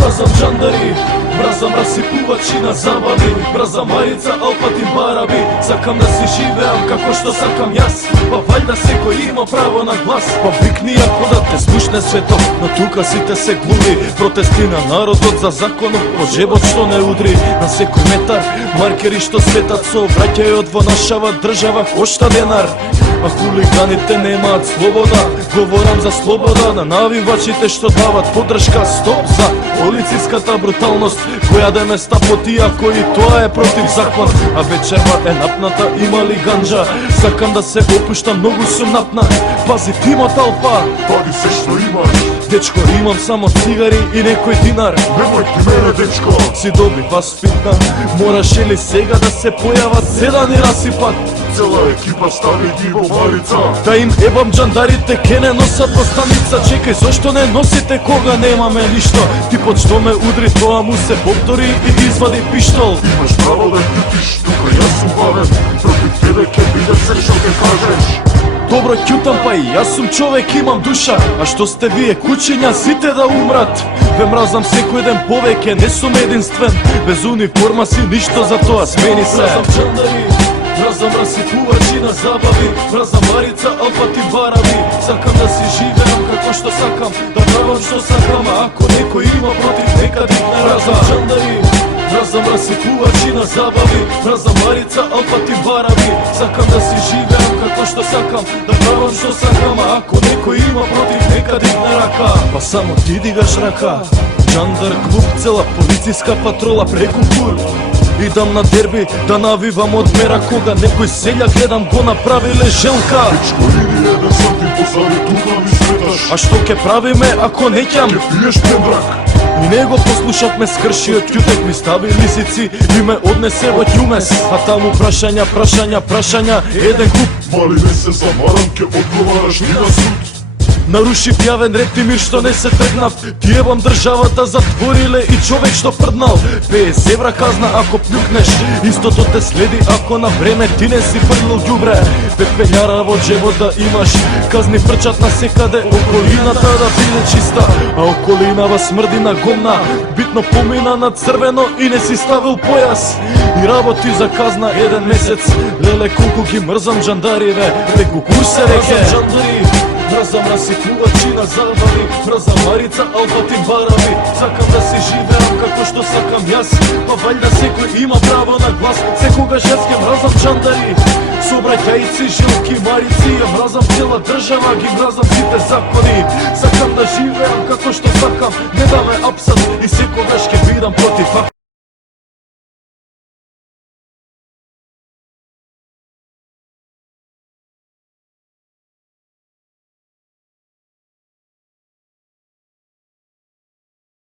Мразам джандари, мразам расипувачи на забави, мразам марица, алпати, бараби. Сакам да си живеам како што сакам јас, па вајда секој има право на глас. Па викни ако да те слушне светот, но тука сите се глуви. Протести на народот за законот, по жебот што не удри. На секој метар, маркери што светат со враќајот во нашава држава кошта денар. А хулиганите немаат слобода, говорам за слобода на навивачите што дават поддршка. Стоп за полициската бруталност, која да ме стапо тие кои тоа е против закон. А вечерва е напната, има ли ганџа? Сакам да се опуштам, многу сум напнат. Пази тимот алфа, Пади се што имаш. дечко, имам само цигари и некој динар. Немој ти мене, дечко. Си добри васпитна, мораше ли сега да се појават седан и расипат? Цела екипа стави ги во марица. Да им ебам джандарите, ке не носат во станица. Чекај, зошто не носите кога немаме ништо? Типот што ме удри, тоа му се повтори и извади пиштол. Имаш право да ќутиш, тука јас сум главен. Против тебе ке биде се што ке кажеш. Добро, ќутам, па и јас сум човек, имам душа. А што сте вие, кучиња, сите да умрат? Ве мразам секој ден повеќе, не сум единствен. Без униформа си ништо, за тоа смени се. Мразам джандари, мразам расипувачи на забави, мразам марица, алпати, бараби. Сакам да си живеам како што сакам, да правам што сакам. А ако некој има против, нека дигне рака. Мразам джандари, мразам расипувачи на забави, мразам марица, алпати, бараби. Сакам да си живеам како што сакам, да правам што сакам. А ако некој има против, нека дигне рака. Па само ти дигаш рака. Джандар клуб, цела полициска патрола преку пур. Идам на дерби да навивам од мера, кога некој селјак гледам го направиле желка. Дечко, иди еден сам ти позади, тука ми светаш. А што ќе правиме ако неќам? Ке пиеш пембрак. И него послушавме скршиот ќутек, ми стави лисици и ме однесе во ќумес. А таму прашања, еден куп. Мали не се замарам, ке одговараш ни на суд. Нарушив јавен ред и мир што не се тргнав. Ти ебам државата, затвориле и човек што прднал. 50 евра казна ако плюкнеш, истото те следи ако на време ти не си фрлил ѓубре. Пепелјара во джебот да имаш, казни прчат насекаде, околината да биде чиста. А околинава смрди на гомна, битно помина на црвено и не си ставил појас. И работи за казна еден месец, леле колку ги мрзам джандариве, преку курсе реке. Мразам расипувачи на забави, мразам марица, алпати, бараби. Сакам да си живеам како што сакам јас, па вајда секој има право на глас. Секогаш јас ке мразам джандари, собраќајци, жилки, марици. Ја мразам цела држава, ги мразам сите закони. Сакам да живеам како што сакам, не да ме апсат и секогаш ке бидам против